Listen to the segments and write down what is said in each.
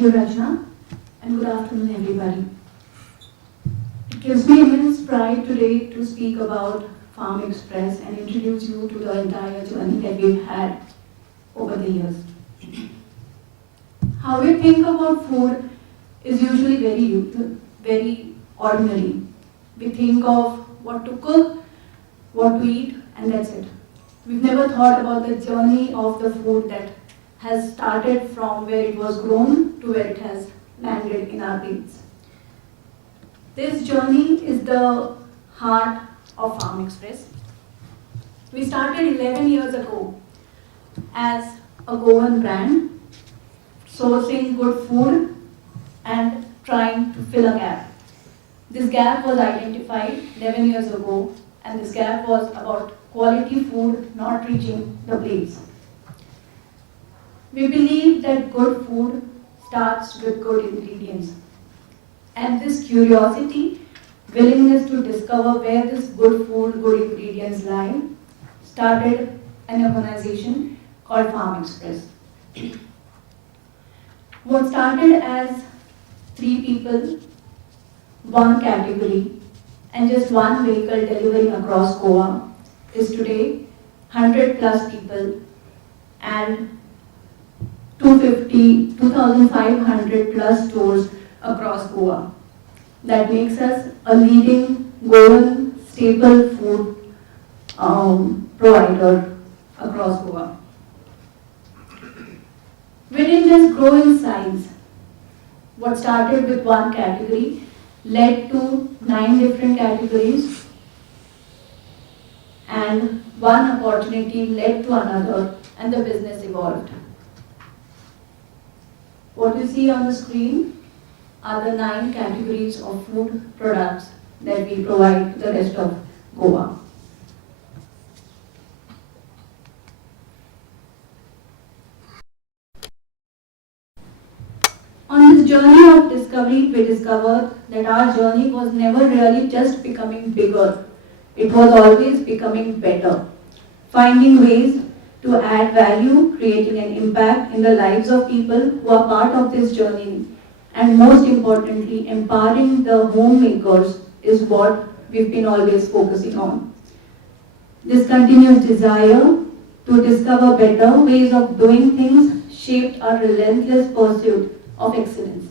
Thank you, Rachna, and good afternoon, everybody. It gives me immense pride today to speak about Farm Express and introduce you to the entire journey that we've had over the years. How we think about food is usually very ordinary. We think of what to cook, what to eat, and that's it. We've never thought about the journey of the food that has started from where it was grown to where it has landed in our plates. This journey is the heart of Farm Express. We started 11 years ago as a Goan brand, sourcing good food and trying to fill a gap. This gap was identified 11 years ago, and this gap was about quality food not reaching the plates. We believe that good food starts with good ingredients. And this curiosity, willingness to discover where this good food, good ingredients lie, started an organization called Farm Express. What started as 3 people, 1 category, and just 1 vehicle delivering across Goa is today 100 plus people and 2,500 plus stores across Goa. That makes us a leading Goan staple food provider across Goa. We didn't just grow in size. What started with 1 category led to 9 different categories, and 1 opportunity led to another, and the business evolved. What you see on the screen are the 9 categories of food products that we provide to the rest of Goa. On this journey of discovery, we discovered that our journey was never really just becoming bigger. It was always becoming better, finding ways to add value, creating an impact in the lives of people who are part of this journey, and most importantly, empowering the homemakers is what we've been always focusing on. This continuous desire to discover better ways of doing things shaped our relentless pursuit of excellence.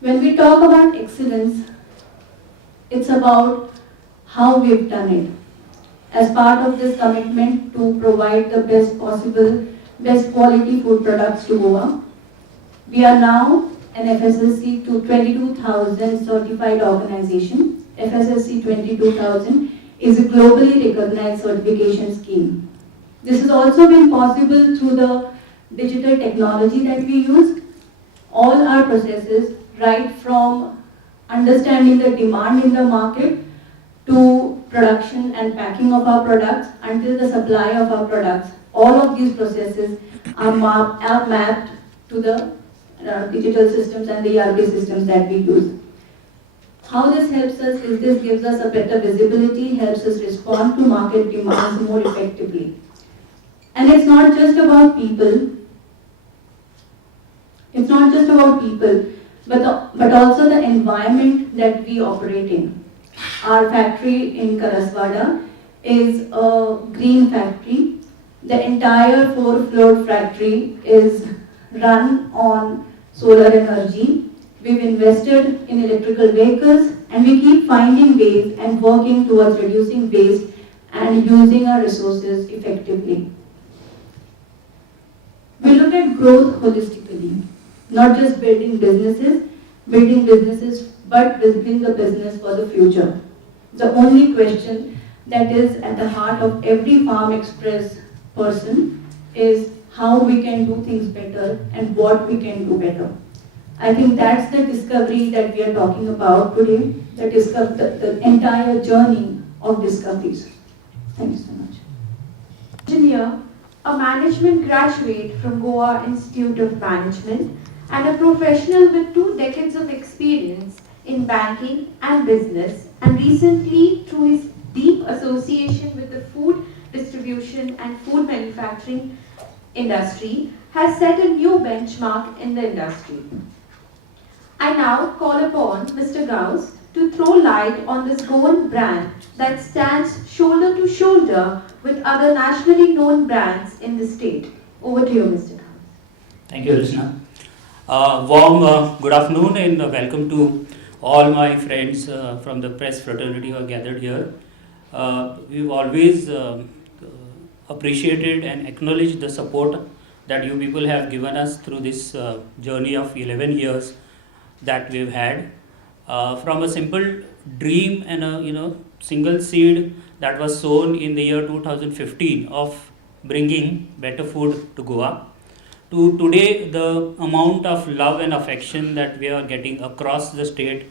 When we talk about excellence, it's about how we've done it. As part of this commitment to provide the best possible, best quality food products to Goa, we are now an FSSC to 22,000 certified organization. FSSC 22,000 is a globally recognized certification scheme. This has also been possible through the digital technology that we use. All our processes, right from understanding the demand in the market to production and packing of our products until the supply of our products, all of these processes are mapped to the digital systems and the ERP systems that we use. How this helps us is this gives us a better visibility, helps us respond to market demands more effectively. And it's not just about people. It's not just about people, but also the environment that we operate in. Our factory in Karaswada is a green factory. The entire 4-floor factory is run on solar energy. We've invested in electrical vehicles, and we keep finding ways and working towards reducing waste and using our resources effectively. We look at growth holistically, not just building businesses, but building the business for the future. The only question that is at the heart of every Farm Express person is how we can do things better and what we can do better. I think that's the discovery that we are talking about today, the entire journey of discoveries. Thank you so much. Engineer, a management graduate from Goa Institute of Management, and a professional with 2 decades of experience in banking and business, and recently through his deep association with the food management and food manufacturing industry has set a new benchmark in the industry. I now call upon Mr. Gauss to throw light on this Goan brand that stands shoulder to shoulder with other nationally known brands in the state. Over to you, Mr. Gauss. Thank you, Rishna. Warm good afternoon and welcome to all my friends from the press fraternity who are gathered here. We've always appreciated and acknowledged the support that you people have given us through this journey of 11 years that we've had. From a simple dream and a single seed that was sown in the year 2015 of bringing better food to Goa, to today the amount of love and affection that we are getting across the state,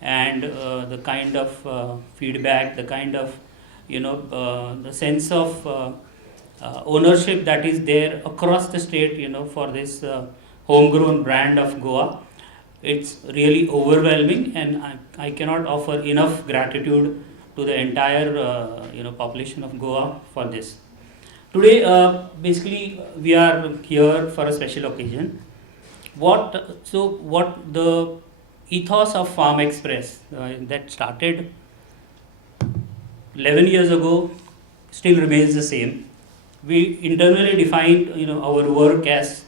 and the kind of feedback, the kind of the sense of ownership that is there across the state for this homegrown brand of Goa. It's really overwhelming, and I cannot offer enough gratitude to the entire population of Goa for this. Today, basically, we are here for a special occasion. What the ethos of Farm Express that started 11 years ago still remains the same. We internally defined our work as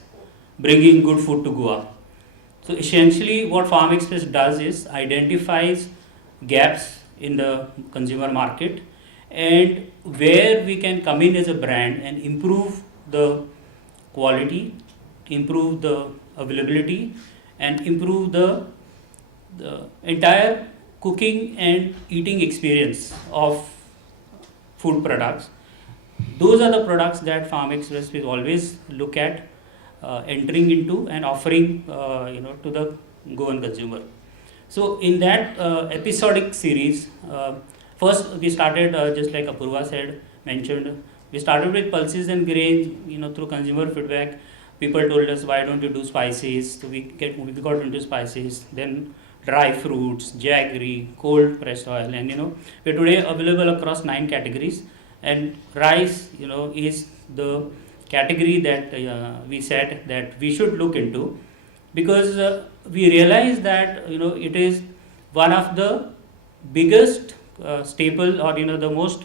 bringing good food to Goa. So essentially, what Farm Express does is identifies gaps in the consumer market, and where we can come in as a brand and improve the quality, improve the availability, and improve the entire cooking and eating experience of food products. Those are the products that Farm Express will always look at entering into and offering to the Goan consumer. So in that episodic series, first we started just like Apurva mentioned, we started with pulses and grains. Through consumer feedback, people told us, why don't you do spices? So we got into spices, then dry fruits, jaggery, cold pressed oil, and we're today available across 9 categories. And rice is the category that we said that we should look into, because we realize that it is one of the biggest staple, or the most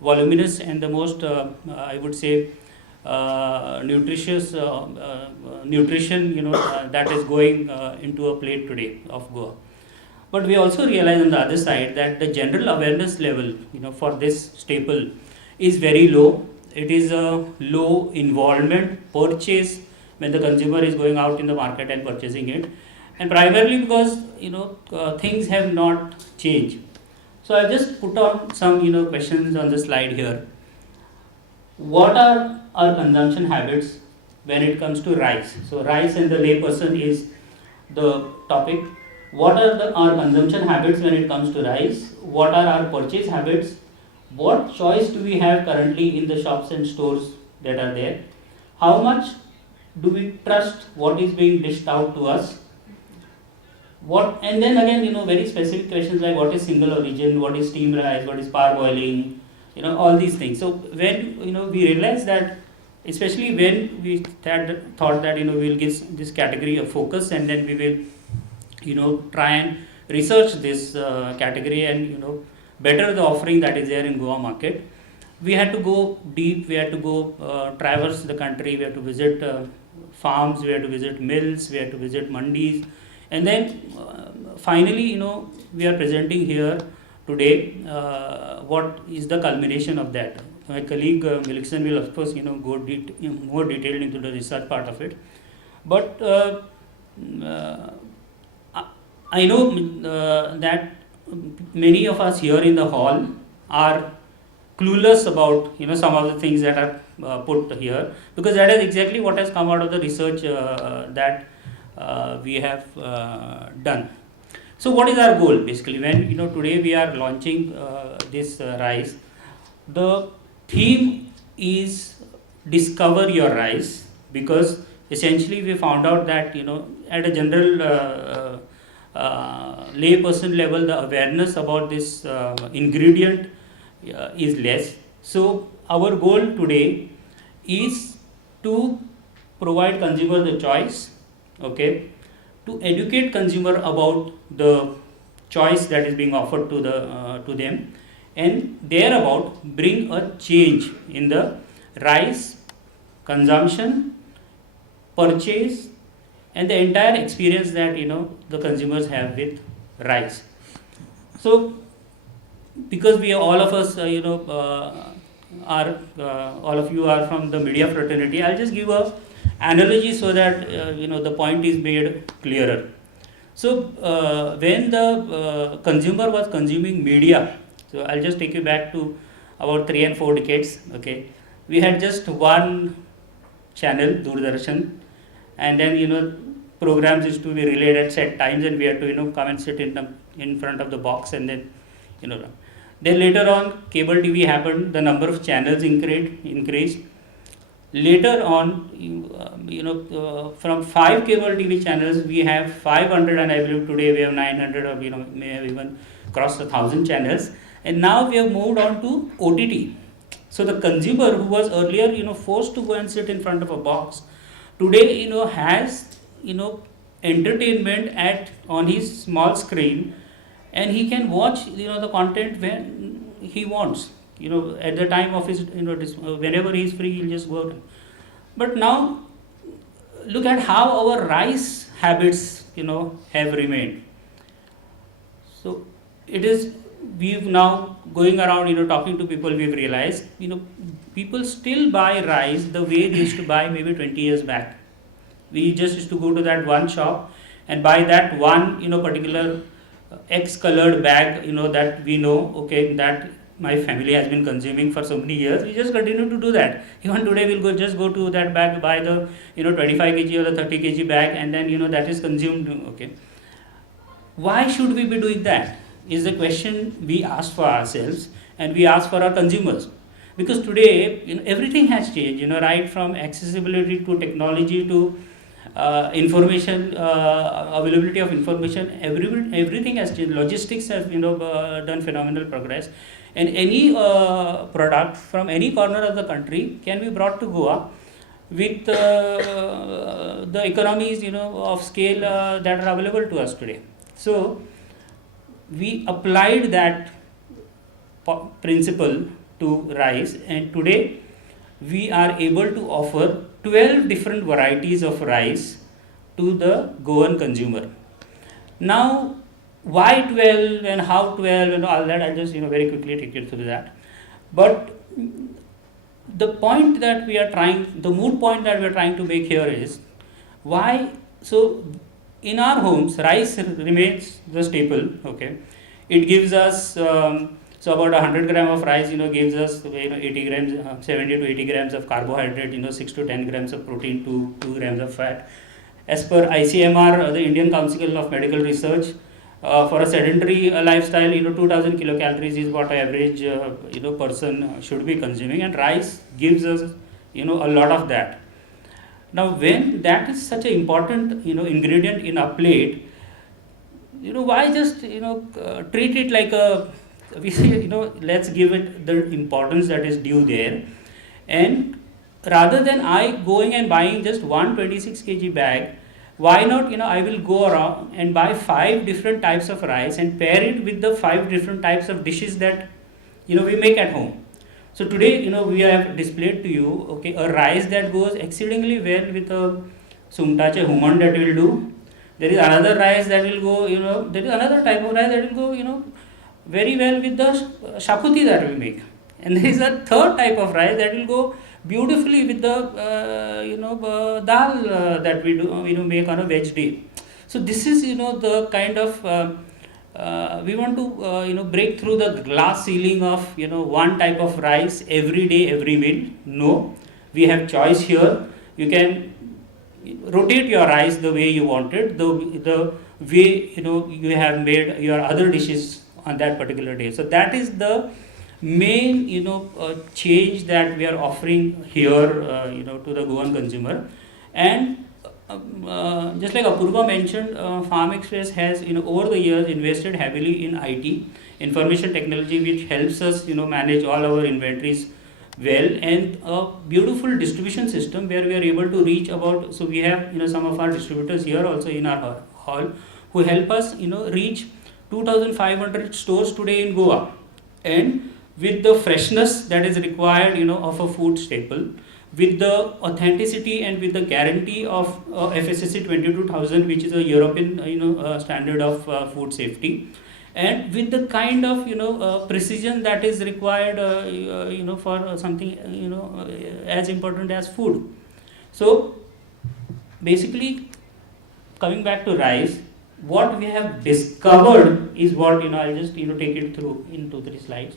voluminous and the most I would say nutritious nutrition that is going into a plate today of Goa. But we also realize on the other side that the general awareness level for this staple is very low. It is a low involvement purchase when the consumer is going out in the market and purchasing it, and primarily because things have not changed. So I just put on some questions on the slide here. What are our consumption habits when it comes to rice? So rice and the layperson is the topic. What are our consumption habits when it comes to rice? What are our purchase habits? What choice do we have currently in the shops and stores that are there? How much do we trust what is being dished out to us? And then again, very specific questions like what is single origin, what is steamed rice, what is parboiling, all these things. So when we realize that, especially when we thought that we'll give this category a focus, and then we will try and research this category and better the offering that is there in Goa market. We had to go deep, we had to go traverse the country, we had to visit farms, we had to visit mills, we had to visit mandis, and then finally we are presenting here today what is the culmination of that. My colleague Milixen will of course go more detailed into the research part of it, but I know that many of us here in the hall are clueless about some of the things that are put here, because that is exactly what has come out of the research that we have done. So what is our goal basically when today we are launching this rice? The theme is discover your rice, because essentially we found out that at a general layperson level, the awareness about this ingredient is less. So our goal today is to provide consumer the choice, okay, to educate consumer about the choice that is being offered to them, and thereabout bring a change in the rice consumption, purchase, and the entire experience that the consumers have with rice. So because we all of us are all of you are from the media fraternity, I'll just give a analogy so that the point is made clearer. So when the consumer was consuming media, so I'll just take you back to about 3 and 4 decades. Okay, we had just one channel, Doordarshan, and then programs used to be relayed at set times, and we had to come and sit in front of the box, and then run. Then later on, cable TV happened. The number of channels increased. Later on, from 5 cable TV channels, we have 500, and I believe today we have 900, or may have even crossed 1,000 channels. And now we have moved on to OTT. So the consumer who was earlier forced to go and sit in front of a box, today has entertainment on his small screen, and he can watch the content when he wants, at the time of his whenever he is free, he'll just go out. But now look at how our rice habits have remained. So it is, we've now going around talking to people, we've realized people still buy rice the way they used to buy maybe 20 years back. We just used to go to that one shop and buy that one particular X colored bag that we know, okay, that my family has been consuming for so many years. We just continue to do that. Even today we'll go to that bag, buy the 25 kg or the 30 kg bag, and then that is consumed. Okay, why should we be doing that is the question we ask for ourselves, and we ask for our consumers. Because today everything has changed, right from accessibility to technology to information, availability of information, everything has changed. Logistics has done phenomenal progress, and any product from any corner of the country can be brought to Goa with the economies of scale that are available to us today. So we applied that principle to rice, and today we are able to offer 12 different varieties of rice to the Goan consumer. Now, why 12 and how 12 and all that, I'll just very quickly take you through that. But the point that we are trying, the moot point that we are trying to make here is why. So in our homes, rice remains the staple. Okay, it gives us so about 100 gram of rice gives us 80 grams, 70 to 80 grams of carbohydrate, 6 to 10 grams of protein, 2 grams of fat. As per ICMR, the Indian Council of Medical Research, for a sedentary lifestyle, 2000 kilocalories is what average person should be consuming, and rice gives us a lot of that. Now when that is such an important ingredient in a plate, why just treat it like a, we say let's give it the importance that is due there, and rather than I going and buying just 126 kg bag, why not I will go around and buy 5 different types of rice and pair it with the 5 different types of dishes that we make at home. So today we have displayed to you, okay, a rice that goes exceedingly well with a sumtache human that will do. There is another rice that will go, there is another type of rice that will go very well with the shakuti that we make, and there is a third type of rice that will go beautifully with the dal that we do make on a veg day. So this is the kind of we want to break through the glass ceiling of one type of rice every day, every meal. No, we have choice here. You can rotate your rice the way you want it, the way you have made your other dishes on that particular day. So that is the main change that we are offering here to the Goan consumer. And just like Apurva mentioned, Farm Express has over the years invested heavily in IT, information technology, which helps us manage all our inventories well, and a beautiful distribution system where we are able to reach about, so we have some of our distributors here also in our hall who help us reach 2500 stores today in Goa, and with the freshness that is required of a food staple, with the authenticity and with the guarantee of FSSC 22000, which is a European standard of food safety, and with the kind of precision that is required for something as important as food. So basically, coming back to rice, what we have discovered is what I'll just take it through in 2-3 slides.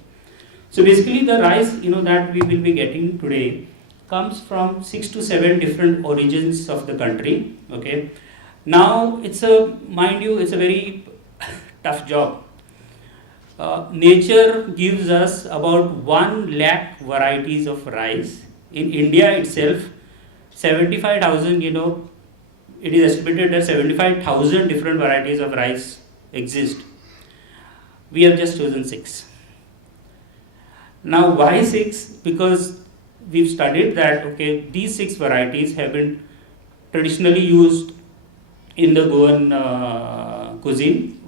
So basically, the rice that we will be getting today comes from 6 to 7 different origins of the country. Okay, now it's a very tough job. Nature gives us about 1 lakh varieties of rice. In India itself, 75,000, it is estimated that 75,000 different varieties of rice exist. We have just chosen 6. Now, why 6? Because we've studied that, okay, these 6 varieties have been traditionally used in the Goan cuisine.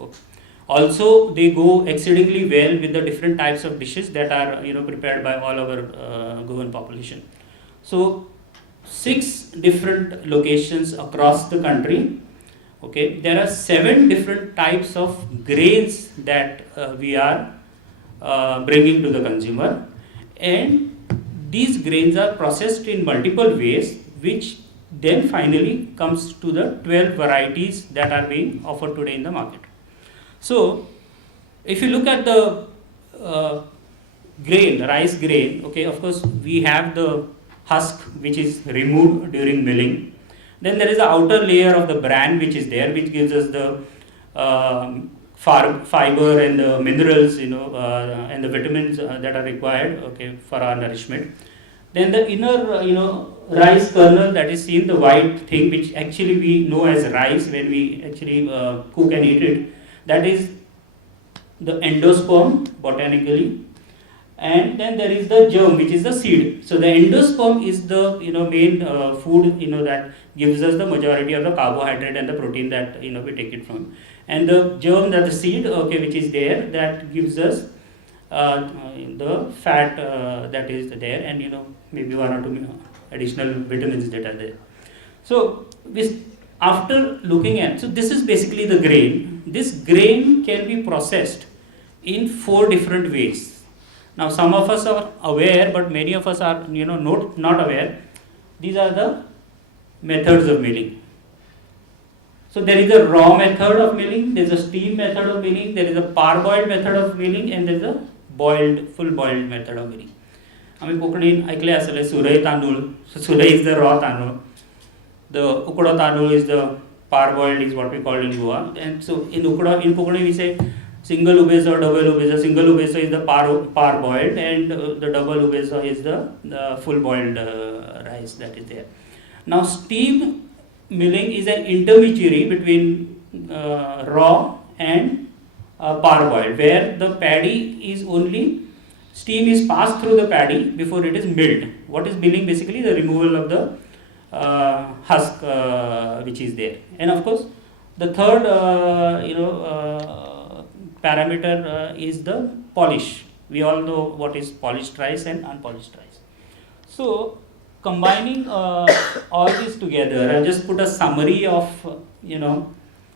Also, they go exceedingly well with the different types of dishes that are prepared by all our Goan population. So 6 different locations across the country. Okay, there are 7 different types of grains that we are bringing to the consumer, and these grains are processed in multiple ways, which then finally comes to the 12 varieties that are being offered today in the market. So, if you look at the rice grain, okay, of course we have the husk which is removed during milling. Then there is the outer layer of the bran which is there, which gives us the fiber and the minerals, and the vitamins that are required, okay, for our nourishment. Then the inner, rice kernel that is seen, the white thing, which actually we know as rice when we actually cook and eat it. That is the endosperm botanically, and then there is the germ, which is the seed. So the endosperm is the main food that gives us the majority of the carbohydrate and the protein that we take it from, and the germ, that the seed, okay, which is there, that gives us the fat that is there, and maybe 1 or 2 additional vitamins that are there. So after looking at, so this is basically the grain. This grain can be processed in 4 different ways. Now some of us are aware, but many of us are not aware. These are the methods of milling. So there is a raw method of milling, there is a steam method of milling, there is a parboiled method of milling, and there is a full boiled method of milling. आम्ही कोंकणीन ऐकले आसले सुरई तांदूळ. So surei is the raw तांदूळ. The ukdo tandoor is the parboiled, is what we call in Goa. And so in Kokani we say single ubesa or double ubesa. Single ubesa is the parboiled, and the double ubesa is the full boiled rice that is there. Now steam milling is an intermediary between raw and parboiled, where the paddy is only, steam is passed through the paddy before it is milled. What is milling? Basically the removal of the husk which is there. And of course the third parameter is the polish. We all know what is polished rice and unpolished rice. So combining all this together, I just put a summary of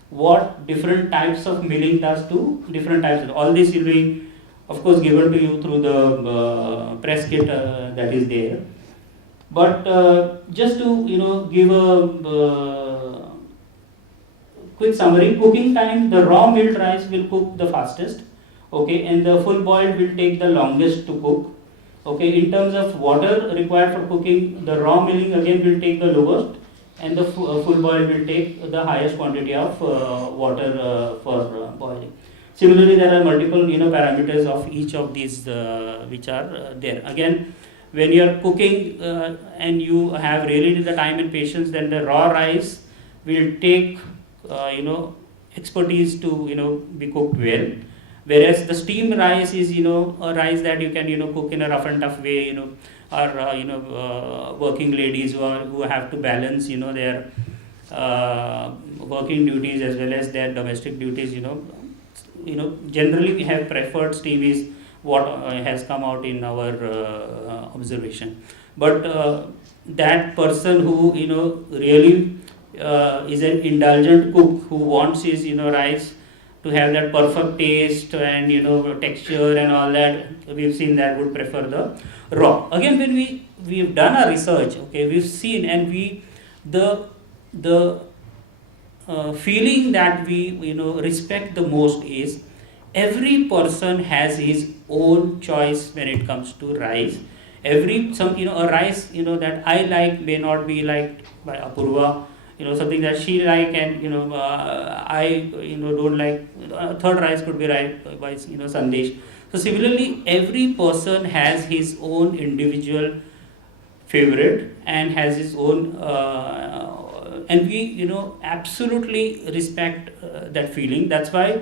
what different types of milling does to different types of, all this will be of course given to you through the press kit that is there. But just to give a quick summary, cooking time, the raw milled rice will cook the fastest, okay, and the full boiled will take the longest to cook. Okay, in terms of water required for cooking, the raw milling again will take the lowest, and the full boiled will take the highest quantity of water for boiling. Similarly, there are multiple parameters of each of these which are there. Again, when you are cooking and you have really the time and patience, then the raw rice will take expertise to be cooked well. Whereas the steamed rice is a rice that you can cook in a rough and tough way, are working ladies who have to balance their working duties as well as their domestic duties. Generally we have preferred steam is what has come out in our observation. But that person who really is an indulgent cook who wants his rice to have that perfect taste and texture and all that, we've seen that would prefer the raw. Again, when we've done our research, okay, we've seen and the feeling that we respect the most is every person has his own choice when it comes to rice. A rice that I like may not be liked by Apurva, something that she like and I don't like. Third rice could be right by Sandesh. So similarly, every person has his own individual favorite and has his own and we absolutely respect that feeling. That's why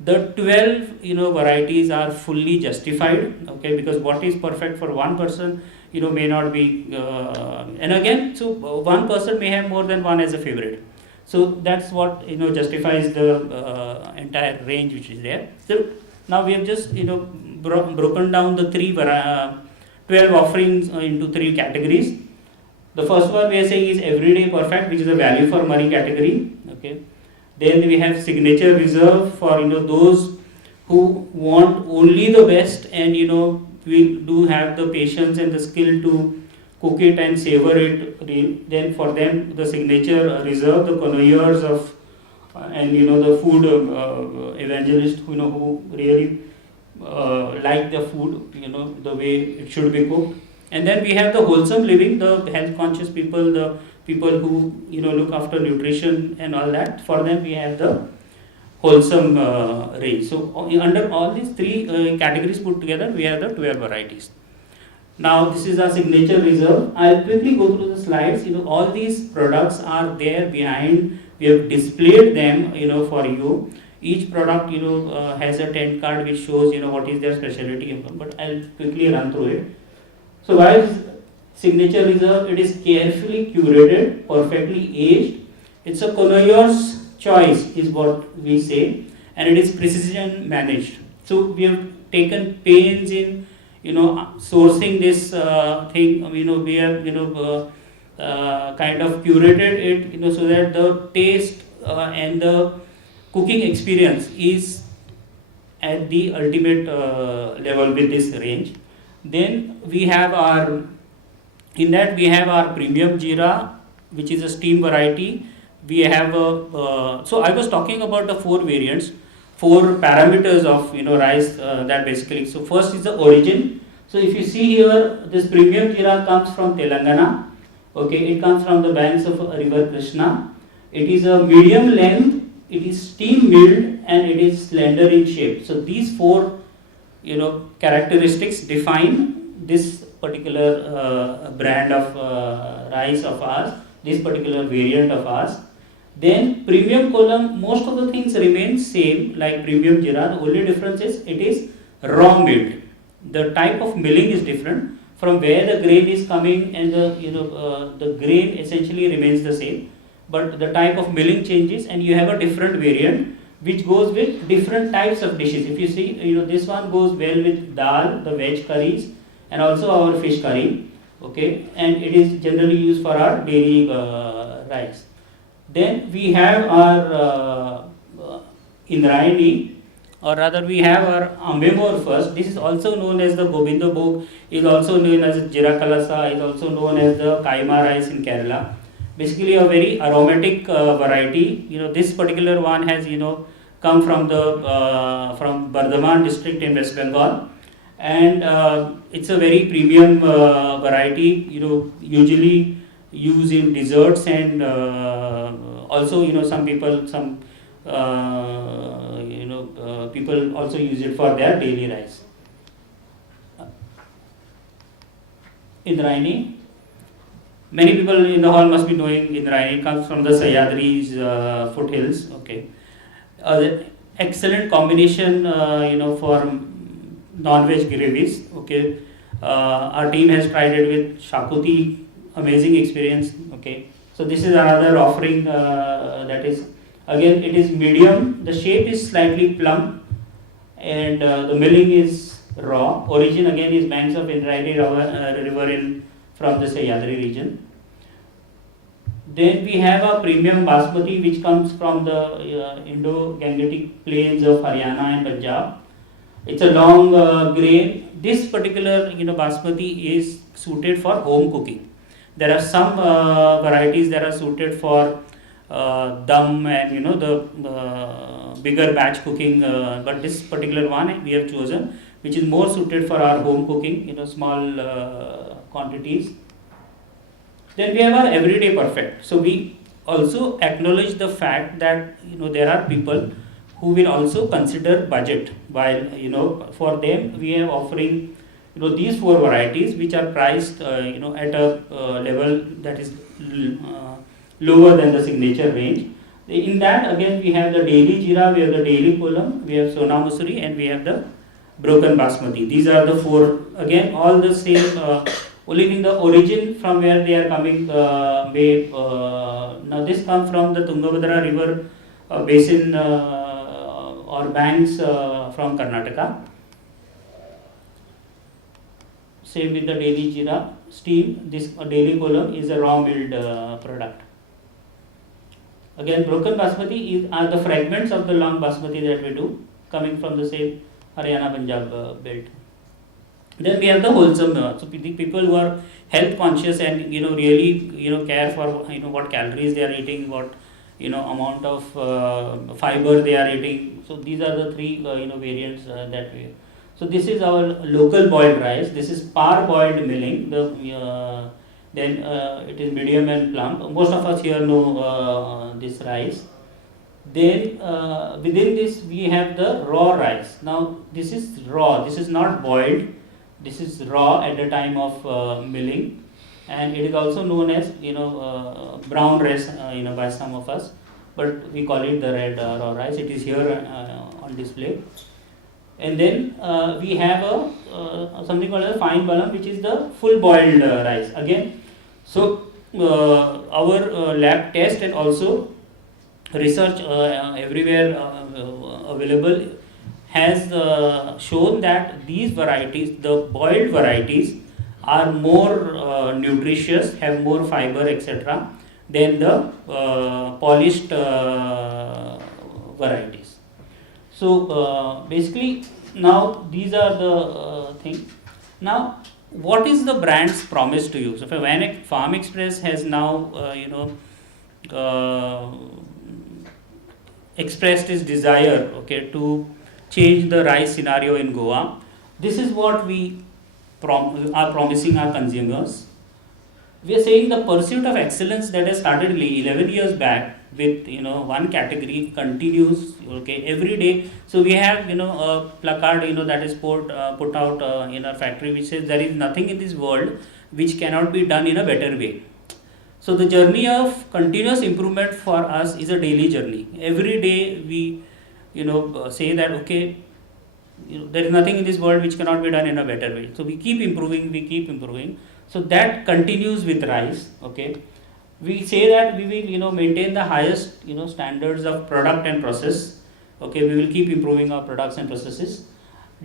the 12 varieties are fully justified, okay, because what is perfect for one person may not be and again, so one person may have more than one as a favorite. So that's what justifies the entire range which is there. So now we have just broken down the 12 offerings into 3 categories. The first one we are saying is everyday perfect, which is a value for money category, okay. Then we have signature reserve for those who want only the best and we do have the patience and the skill to cook it and savor it. Then for them the signature reserve, the connoisseurs of and the food evangelists who really like the food the way it should be cooked. And then we have the wholesome living, the health conscious people, the people who look after nutrition and all that. For them we have the wholesome range. So under all these 3 categories put together, we have the 12 varieties. Now this is our signature reserve. I'll quickly go through the slides. All these products are there behind. We have displayed them for you. Each product has a tent card which shows what is their specialty. But I'll quickly run through it. So why is signature reserve? It is carefully curated, perfectly aged. It's a connoisseur's choice is what we say, and it is precision managed. So we have taken pains in sourcing this thing. We have kind of curated it so that the taste and the cooking experience is at the ultimate level with this range. Then we have our premium jeera, which is a steam variety. We have so I was talking about the 4 variants, 4 parameters of rice that basically. So first is the origin. So if you see here, this premium jeera comes from Telangana. Okay, it comes from the banks of river Krishna. It is a medium length. It is steam milled and it is slender in shape. So these 4 characteristics define this particular brand of rice of ours, this particular variant of ours. Then premium column, most of the things remain same like premium jeera. The only difference is it is raw milled. The type of milling is different from where the grain is coming, and the grain essentially remains the same, but the type of milling changes, and you have a different variant which goes with different types of dishes. If you see, this one goes well with dal, the veg curries, and also our fish curry, okay, and it is generally used for our dairy rice. Then we have our Indrayani, or rather we have our Ambemor first. This is also known as the Govinda Bhog, is also known as Jira Kalasa, is also known as the Kaima rice in Kerala. Basically a very aromatic variety. This particular one has come from the from Bardhaman district in West Bengal, and it's a very premium variety. Usually used in desserts, and also some people people also use it for their daily rice. Indrayani. Many people in the hall must be knowing Indrayani. It comes from the Sahyadri's foothills. Okay, excellent combination. For non-veg gravies. Okay, Our team has tried it with Shakuti, amazing experience. Okay, so this is another offering that is, again, it is medium. The shape is slightly plump, and the milling is raw. Origin again is banks of Indrayani river in from the Sahyadri region. Then we have a premium basmati which comes from the Indo-Gangetic plains of Haryana and Punjab. It's a long grain. This particular basmati is suited for home cooking. There are some varieties that are suited for dum and the bigger batch cooking, but this particular one we have chosen, which is more suited for our home cooking, small quantities. Then we have our everyday perfect. So we also acknowledge the fact that there are people who will also consider budget, while for them we are offering these four varieties which are priced at a level that is lower than the signature range. In that again we have the daily jira, we have the daily kolam, we have sona musuri, and we have the broken basmati. These are the four, again all the same, only in the origin from where they are coming now this comes from the Tungabhadra river basin or banks from Karnataka. Same with the daily jira steam. This daily kolam is a raw milled product. Again, broken basmati are the fragments of the long basmati that we do, coming from the same Haryana Punjab belt. Then we have the wholesome, so the people who are health conscious and really care for what calories they are eating, what amount of fiber they are eating. So these are the three variants that we. So this is our local boiled rice. This is parboiled milling. Then it is medium and plump. Most of us here know this rice. Then within this we have the raw rice. Now this is raw. This is not boiled. This is raw at the time of milling, and it is also known as brown rice by some of us, but we call it the red raw rice. It is here on display. And then we have something called a fine balam, which is the full boiled rice again. So our lab test and also research everywhere available has shown that these varieties, the boiled varieties, are more nutritious, have more fiber, etc., than the polished varieties. So basically, now these are the things. Now, what is the brand's promise to you? So, when Farm Express has now, expressed its desire, to change the rice scenario in Goa, this is what we are promising our consumers. We are saying the pursuit of excellence that has started 11 years back with one category continues every day. So we have a placard that is put out in our factory which says there is nothing in this world which cannot be done in a better way. So the journey of continuous improvement for us is a daily journey. Every day we say that there is nothing in this world which cannot be done in a better way. So we keep improving. So that continues with rice. We say that we will maintain the highest standards of product and process. We will keep improving our products and processes.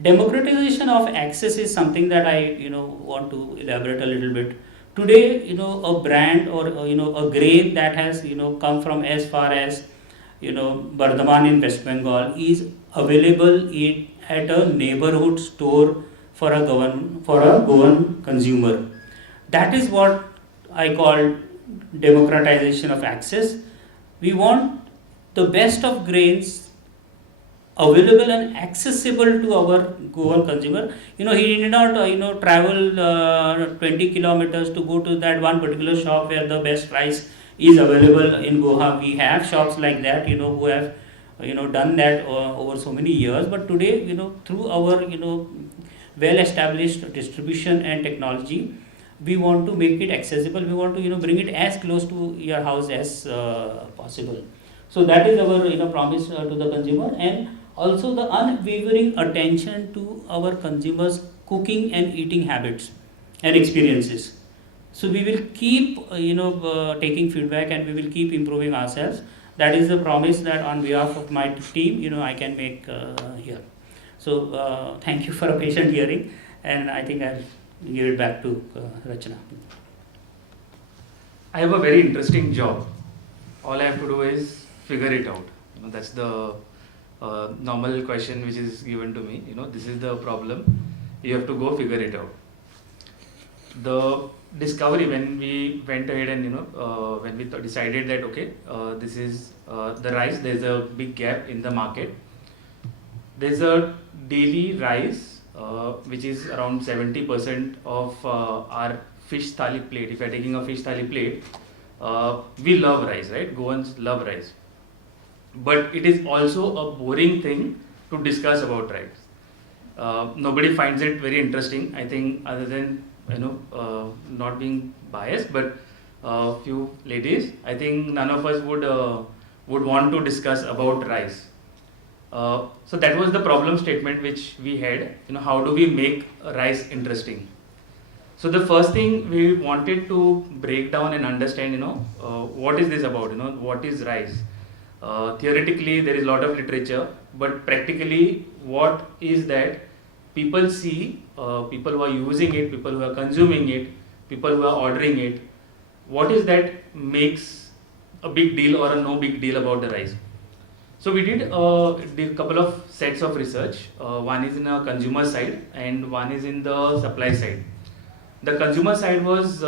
Democratization of access is something that I want to elaborate a little bit. Today a brand or a grain that has come from as far as Bardhaman in West Bengal is available at a neighborhood store for a Goan consumer. That is what I call democratization of access. We want the best of grains available and accessible to our Goan consumer. He need not travel 20 kilometers to go to that one particular shop where the best rice is available in Goa. We have shops like that who have done that over so many years. But today through our well established distribution and technology, we want to make it accessible. We want to bring it as close to your house as possible. So that is our promise to the consumer, and also the unwavering attention to our consumers' cooking and eating habits and experiences. So we will keep taking feedback, and we will keep improving ourselves. That is the promise that on behalf of my team, I can make here. So thank you for a patient hearing, and I think I'll give it back to Rachana. I have a very interesting job. All I have to do is figure it out. That's the normal question which is given to me. This is the problem. You have to go figure it out. The discovery, when we went ahead and when we decided that okay, this is the rice. There's a big gap in the market. There's a daily rice which is around 70% of our fish thali plate. If you're taking a fish thali plate, we love rice, right? Goans love rice. But it is also a boring thing to discuss about rice. Nobody finds it very interesting, I think, other than not being biased, but few ladies. I think none of us would want to discuss about rice. So that was the problem statement which we had. How do we make rice interesting? So the first thing we wanted to break down and understand, what is this about? What is rice? Theoretically, there is a lot of literature, but practically, what is that? People see, people who are using it, people who are consuming it, people who are ordering it. What is that makes a big deal or a no big deal about the rice? So we did a couple of sets of research. One is in a consumer side and one is in the supply side. The consumer side was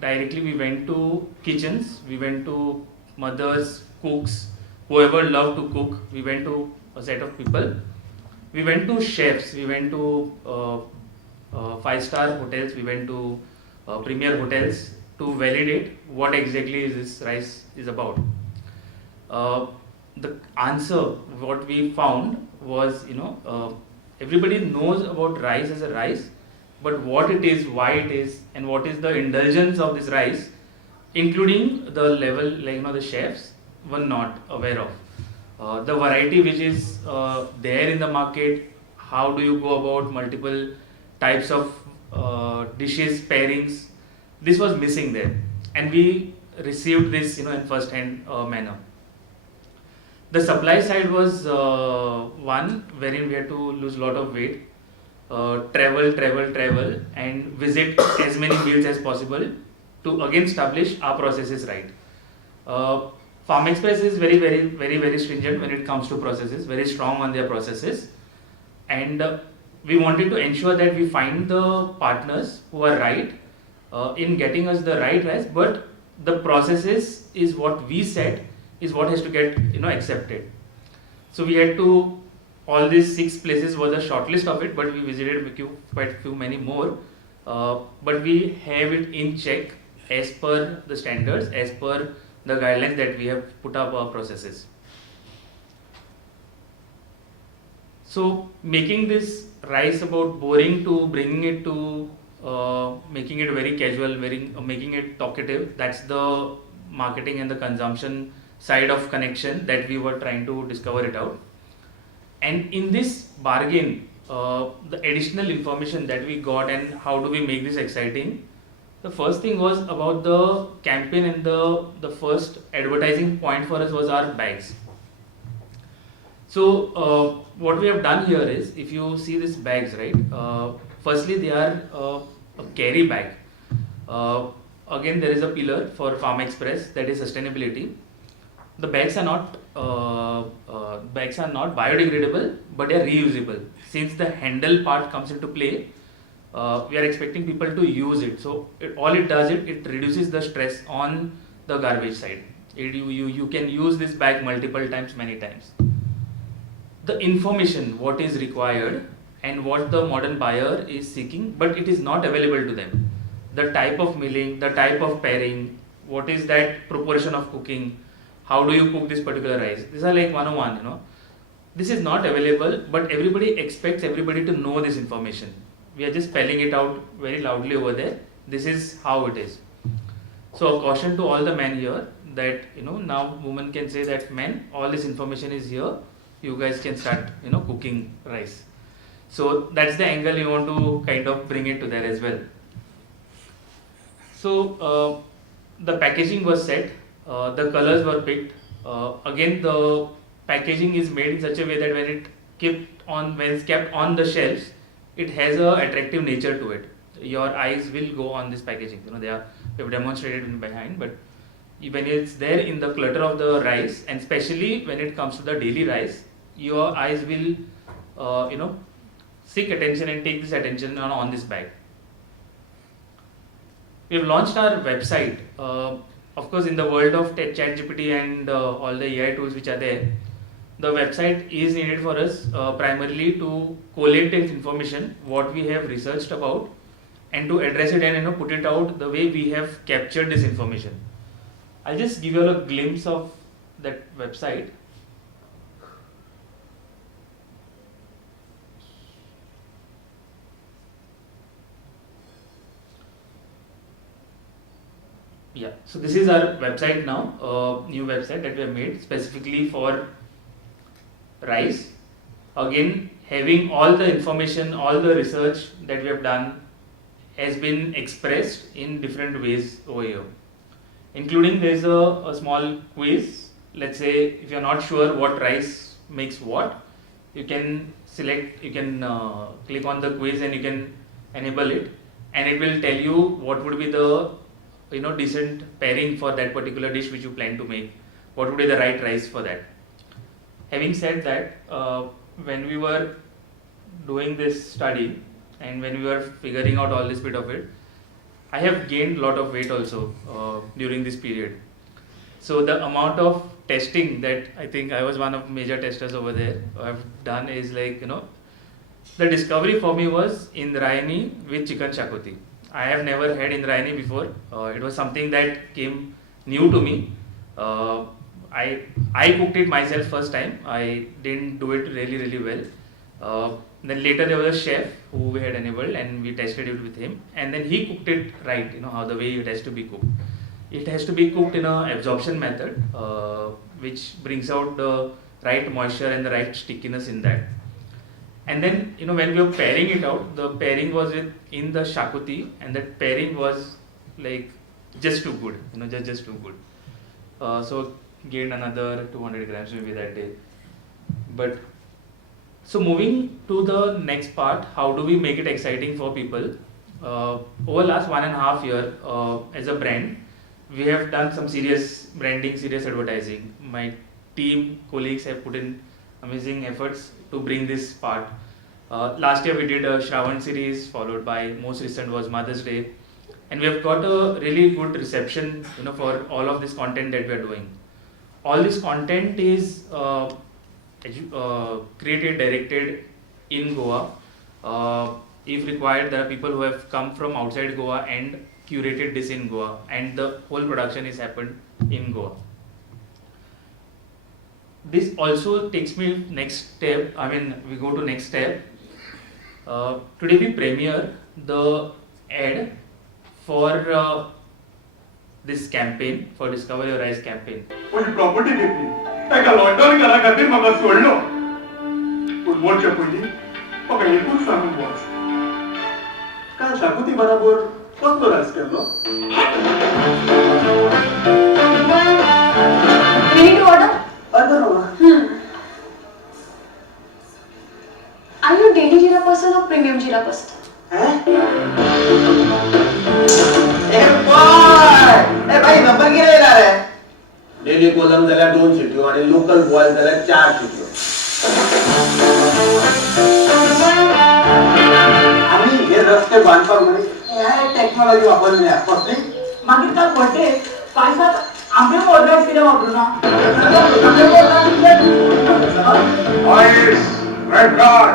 directly we went to kitchens, we went to mothers, cooks, whoever loved to cook. We went to a set of people. We went to chefs, we went to 5-star hotels, we went to premier hotels to validate what exactly this rice is about. The answer, what we found was, everybody knows about rice as a rice, but what it is, why it is, and what is the indulgence of this rice, including the level, the chefs were not aware of. The variety which is there in the market, how do you go about multiple types of dishes, pairings, this was missing there. And we received this, in first-hand manner. The supply side was one wherein we had to lose a lot of weight, travel, and visit as many meals as possible to again establish our processes right. Farm Express is very stringent when it comes to processes, very strong on their processes, and we wanted to ensure that we find the partners who are right in getting us the right rice, but the processes is what we set is what has to get accepted. So we had to, all these 6 places was a short list of it, but we visited quite few many more, but we have it in check as per the standards, as per the guidelines that we have put up our processes. So making this rice about boring to bringing it to making it very casual, making it talkative, that's the marketing and the consumption side of connection that we were trying to discover it out. And in this bargain, the additional information that we got and how do we make this exciting, the first thing was about the campaign, and the first advertising point for us was our bags. So what we have done here is, if you see these bags, right, firstly they are a carry bag. Again, there is a pillar for Farm Express, that is sustainability. The bags are not biodegradable, but they are reusable. Since the handle part comes into play, we are expecting people to use it. So all it does, it reduces the stress on the garbage side. You can use this bag multiple times, many times. The information, what is required and what the modern buyer is seeking, but it is not available to them. The type of milling, the type of pairing, what is that proportion of cooking, how do you cook this particular rice? These are like 101, This is not available, but everybody expects everybody to know this information. We are just spelling it out very loudly over there. This is how it is. So a caution to all the men here that, now women can say that men, all this information is here. You guys can start, cooking rice. So that's the angle you want to kind of bring it to there as well. So the packaging was set, the colors were picked. Again, the packaging is made in such a way that when it's kept on the shelves, it has a attractive nature to it. Your eyes will go on this packaging. We have demonstrated in behind, but when it's there in the clutter of the rice, and especially when it comes to the daily rice, your eyes will, seek attention and take this attention on this bag. We've launched our website. Of course, in the world of ChatGPT and all the AI tools which are there, the website is needed for us primarily to collate this information, what we have researched about, and to address it and put it out the way we have captured this information. I'll just give you a glimpse of that website. Yeah, so this is our website now, new website that we have made specifically for rice. Again, having all the information, all the research that we have done has been expressed in different ways over here. Including there's a small quiz. Let's say if you're not sure what rice makes what, you can select, you can click on the quiz and you can enable it, and it will tell you what would be the decent pairing for that particular dish which you plan to make, what would be the right rice for that. Having said that, when we were doing this study and when we were figuring out all this bit of it, I have gained a lot of weight also during this period. So the amount of testing that I think I was one of major testers over there I've done is the discovery for me was Indrayani with chicken shakuti. I have never had Indrayani before. It was something that came new to me. I cooked it myself first time. I didn't do it really well. Then later there was a chef who we had enabled and we tested it with him, and then he cooked it right, how the way it has to be cooked. It has to be cooked in an absorption method, which brings out the right moisture and the right stickiness in that. And then, when we were pairing it out, the pairing was in the shakuti, and that pairing was just too good, just too good. So gained another 200 grams maybe that day. But so moving to the next part, how do we make it exciting for people? Over last 1.5 year, as a brand, we have done some serious branding, serious advertising. My team, colleagues have put in amazing efforts to bring this part. Last year we did a Shravan series, followed by most recent was Mother's Day, and we have got a really good reception, for all of this content that we are doing. All this content is created, directed in Goa. If required, there are people who have come from outside Goa and curated this in Goa, and the whole production is happened in Goa. This also takes me next step. We go to next step. Today we premiere the ad for this campaign, for Discover Your Rice campaign. कोणी property घेतली ताका lockdown घरा खातीर म्हाका सोडलो पूण मोडच्या पयलीं म्हाका एकूच सांगून वच काल शाकुती बरोबर कसलो रायस केल्लो Ready to order? अर्दर Baba Are you daily jeera person or premium jeera person? ए भाई नंबर किती येणार आहे डेली कोलम झाल्या 2 शिट्यो आणि लोकल बॉयल झाल्या 4 शिट्यो आम्ही हे रस्ते बांधकाम मध्ये टेक्नॉलॉजी वापरली आहे कसली मागील काल बर्थडे पायसात आंबे मोडरायस किती वापरू ना Ice, red card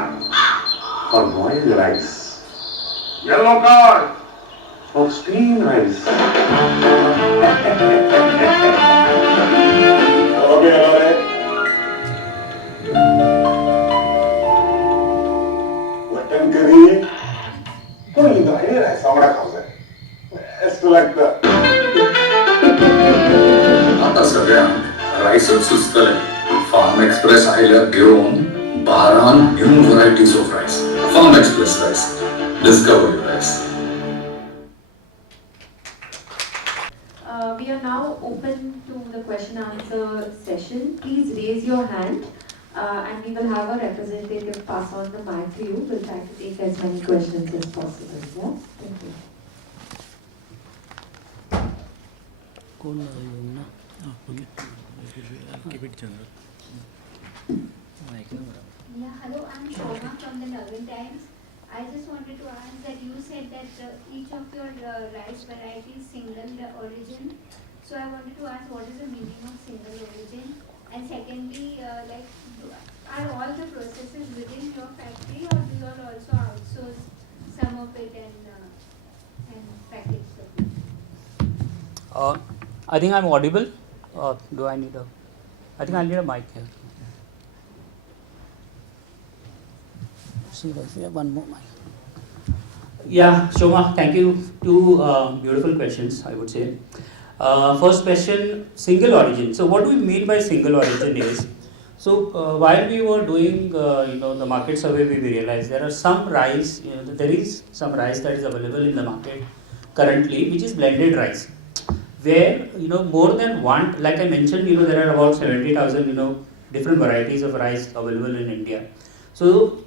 for boiled rice, yellow card for steamed rice. Okay, alright. Mutton curry. कोणी गाडी राईस आवडा खाऊया. Best like that. आता सगळ्यांक रायसच सुचतले फार्म एक्सप्रेस आयल्याक घेऊन 12 new varieties of rice Farm Express Rice. Discover your rice. We are now open to the question answer session. Please raise your hand and we will have a representative pass on the mic to you. We'll try to take as many questions as possible. Yeah? Thank you. Yeah, hello, I'm Shoma from the Navin Times. I just wanted to ask that you said that each of your rice variety is single origin. So I wanted to ask what is the meaning of single origin? And secondly, are all the processes within your factory or do you all also outsource some of it and package it? I think I'm audible. Do I need a? I think I need a mic here. See if we have one more mic. Yeah, Shoma, thank you. Two beautiful questions, I would say. First question, single origin. So what do we mean by single origin is, so while we were doing the market survey, we realized there are some rice, there is some rice that is available in the market currently, which is blended rice, where more than one, like I mentioned, there are about 70,000 different varieties of rice available in India. So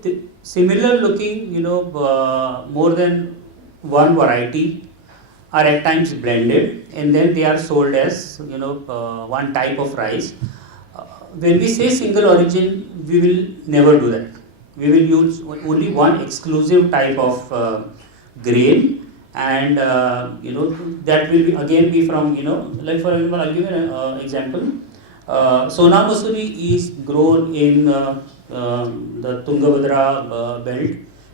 similar looking, more than one variety are at times blended, and then they are sold as one type of rice. When we say single origin, we will never do that. We will use only one exclusive type of grain, and that will be from like for example, I'll give you an example. Sona Masuri is grown in the Tungabhadra belt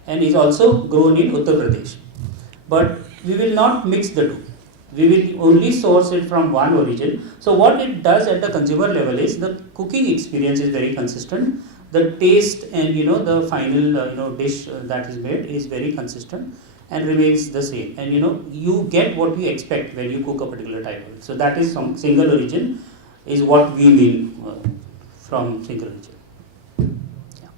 and is also grown in Uttar Pradesh. But we will not mix the two. We will only source it from one origin. So what it does at the consumer level is the cooking experience is very consistent. The taste and the final dish that is made is very consistent and remains the same. And you get what you expect when you cook a particular type of it. So that is some single origin is what we mean from single origin. Yeah.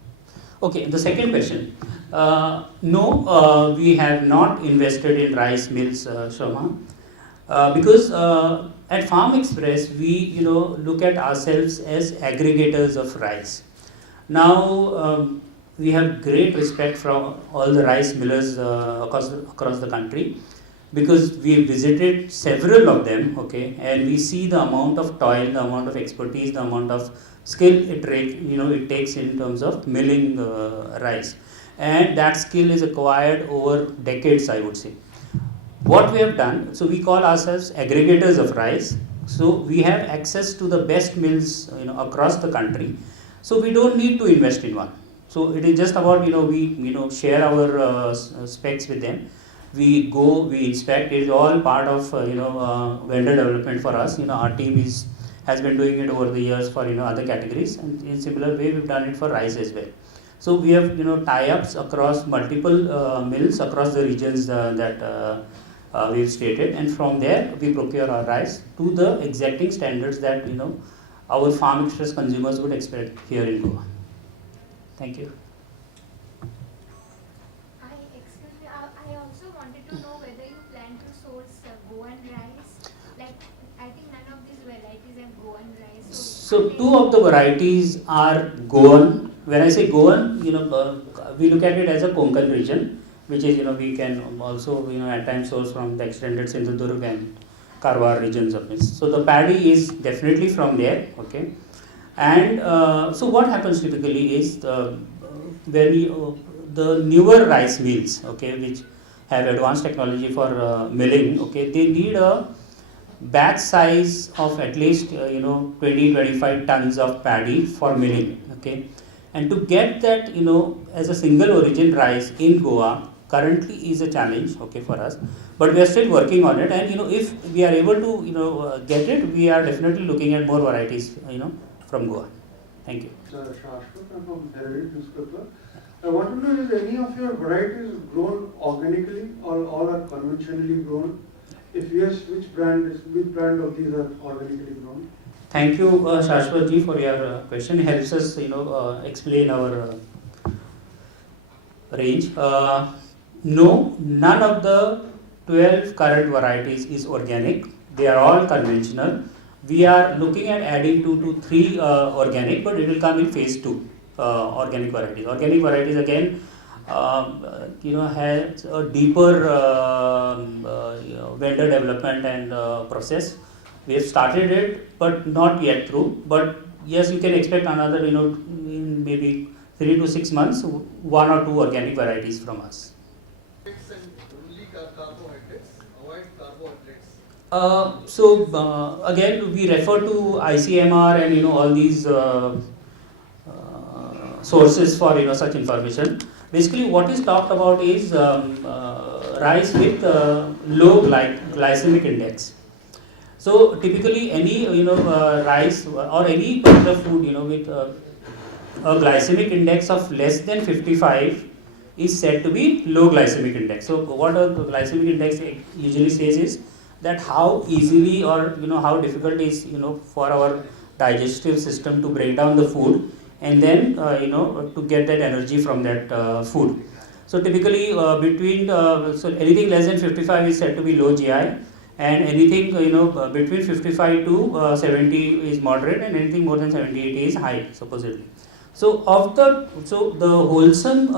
Okay, the second question. No, we have not invested in rice mills, Shoma, because at Farm Express we look at ourselves as aggregators of rice. Now we have great respect from all the rice millers across the country, because we visited several of them, okay, and we see the amount of toil, the amount of expertise, the amount of skill it takes in terms of milling rice, and that skill is acquired over decades, I would say. What we have done, so we call ourselves aggregators of rice. So we have access to the best mills across the country. So we don't need to invest in one. So it is just about we share our specs with them. We go, we inspect. It is all part of vendor development for us. Our team has been doing it over the years for other categories, and in similar way we've done it for rice as well. So we have tie-ups across multiple mills across the regions that we've stated, and from there we procure our rice to the exacting standards that our Farm Express consumers would expect here in Goa. Thank you. I also wanted to know whether you plan to source Goan rice. Like, I think none of these varieties have Goan rice. So two of the varieties are Goan. When I say Goan, we look at it as a Konkan region, which is we can also at times source from the extended Sindhudurg and Karwar regions of this. So the paddy is definitely from there, okay. And so what happens typically is the newer rice mills, okay, which have advanced technology for milling, okay, they need a batch size of at least 20-25 tons of paddy for milling, okay. And to get that as a single origin rice in Goa currently is a challenge, okay, for us, but we are still working on it, and if we are able to get it, we are definitely looking at more varieties from Goa. Thank you. Shashwat from Varieties newspaper. I want to know, is any of your varieties grown organically or all are conventionally grown? If yes, which brand of these are organically grown? Thank you, Shashwat ji, for your question. It helps us explain our range. No, none of the 12 current varieties is organic. They are all conventional. We are looking at adding 2 to 3 organic, but it will come in phase 2. Organic varieties. Organic varieties again, has a deeper vendor development and process. We have started it, but not yet through. But yes, you can expect another, in maybe 3 to 6 months, 1 or 2 organic varieties from us. Again, we refer to ICMR and all these sources for such information. Basically, what is talked about is rice with low glycemic index. So typically, any rice or any particular food with a glycemic index of less than 55 is said to be low glycemic index. So what a glycemic index usually says is that how easily or how difficult is for our digestive system to break down the food and then to get that energy from that food. So typically between so anything less than 55 is said to be low GI, and anything between 55 to 70 is moderate, and anything more than 78 is high supposedly. So the wholesome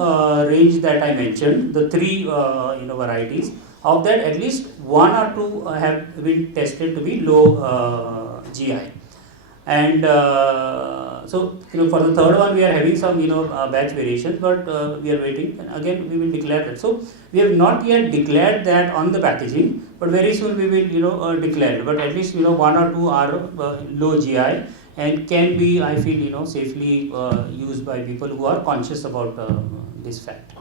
range that I mentioned, the 3 varieties, of that at least 1 or 2 have been tested to be low GI, and so for the third one we are having some batch variations, but we are waiting, and again we will declare that. So we have not yet declared that on the packaging, but very soon we will declare it. But at least 1 or 2 are low GI and can be, I feel, safely used by people who are conscious about this fact.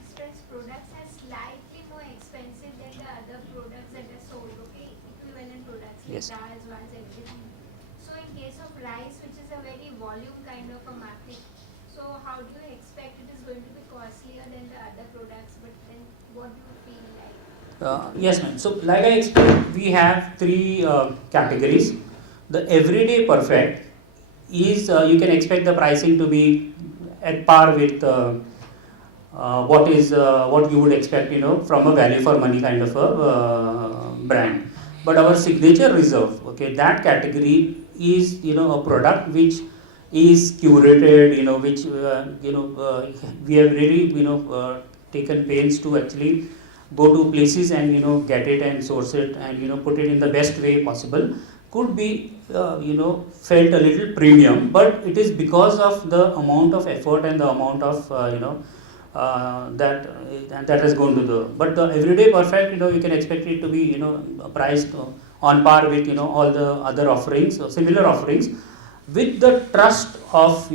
Express products are slightly more expensive than the other products that are sold, okay? Equivalent products like Yes. dals, ones, everything. So in case of rice, which is a very volume kind of a market, so how do you expect it is going to be costlier than the other products? But then what do you feel like? Yes, ma'am. So like I explained, we have 3 categories. The everyday perfect is you can expect the pricing to be at par with what you would expect from a value for money kind of a brand. But our signature reserve, okay, that category is a product which is curated, which we have really taken pains to actually go to places and get it and source it and put it in the best way possible. Could be felt a little premium, but it is because of the amount of effort and the amount of that has gone to the. But the everyday perfect, you can expect it to be priced on par with all the other offerings or similar offerings, with the trust of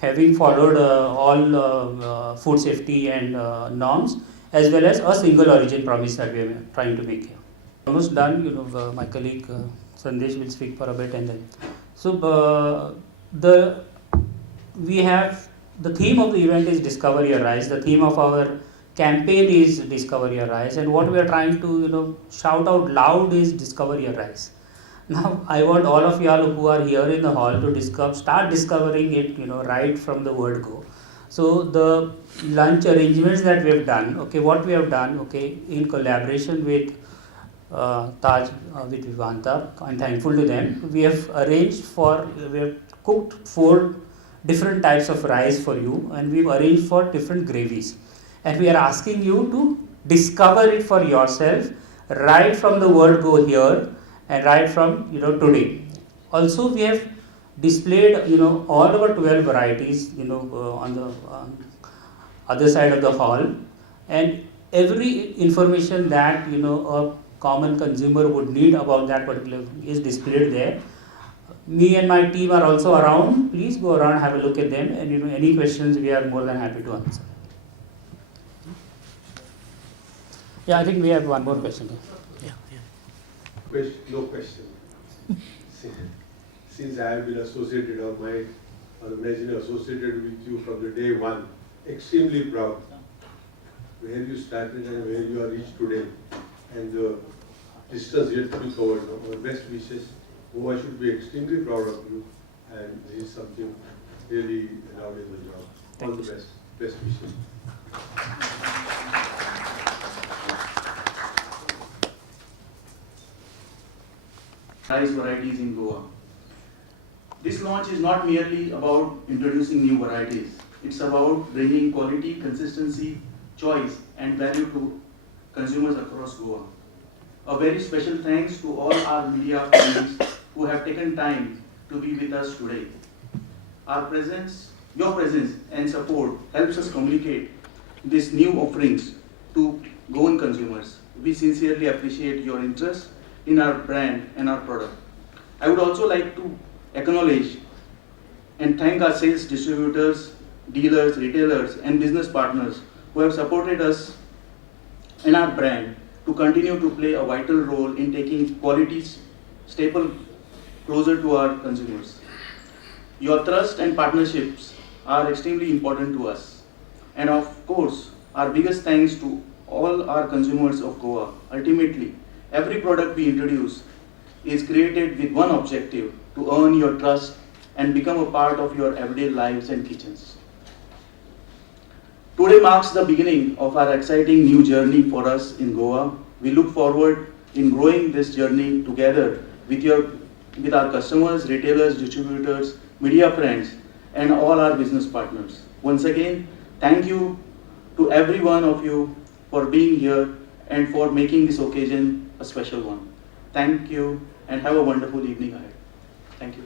having followed all food safety and norms, as well as a single origin promise that we are trying to make here. Almost done. My colleague Sandesh will speak for a bit, and then so we have the theme of the event is Discover Your Rice. The theme of our campaign is Discover Your Rice, and what we are trying to shout out loud is Discover Your Rice. Now I want all of y'all who are here in the hall to start discovering it right from the word go. So the lunch arrangements that we have done, okay, what we have done, okay, in collaboration with Taj, with Gomantak, I'm thankful to them. We have cooked 4 different types of rice for you, and we've arranged for different gravies, and we are asking you to discover it for yourself right from the word go here and right from today. Also we have displayed all our 12 varieties on the other side of the hall, and every information that a common consumer would need about that particular is displayed there. Me and my team are also around. Please go around, have a look at them, and any questions we are more than happy to answer. Yeah, I think we have one more question here. Yeah. No question. Since I have been associated, or my organization associated with you from the day one, extremely proud where you started and where you are reached today, and the distance yet to be covered. Our best wishes. Oh, I should be extremely proud of you, and this is something really laudable job. All the best. Best wishes. Rice varieties in Goa. This launch is not merely about introducing new varieties. It's about bringing quality, consistency, choice, and value to consumers across Goa. A very special thanks to all our media friends who have taken time to be with us today. Your presence and support helps us communicate these new offerings to Goan consumers. We sincerely appreciate your interest in our brand and our product. I would also like to acknowledge and thank our sales distributors, dealers, retailers, and business partners who have supported us and our brand to continue to play a vital role in taking quality staple closer to our consumers. Your trust and partnerships are extremely important to us. And of course, our biggest thanks to all our consumers of Goa. Ultimately, every product we introduce is created with one objective: to earn your trust and become a part of your everyday lives and kitchens. Today marks the beginning of our exciting new journey for us in Goa. We look forward in growing this journey together with our customers, retailers, distributors, media friends, and all our business partners. Once again, thank you to every one of you for being here and for making this occasion a special one. Thank you and have a wonderful evening ahead. Thank you.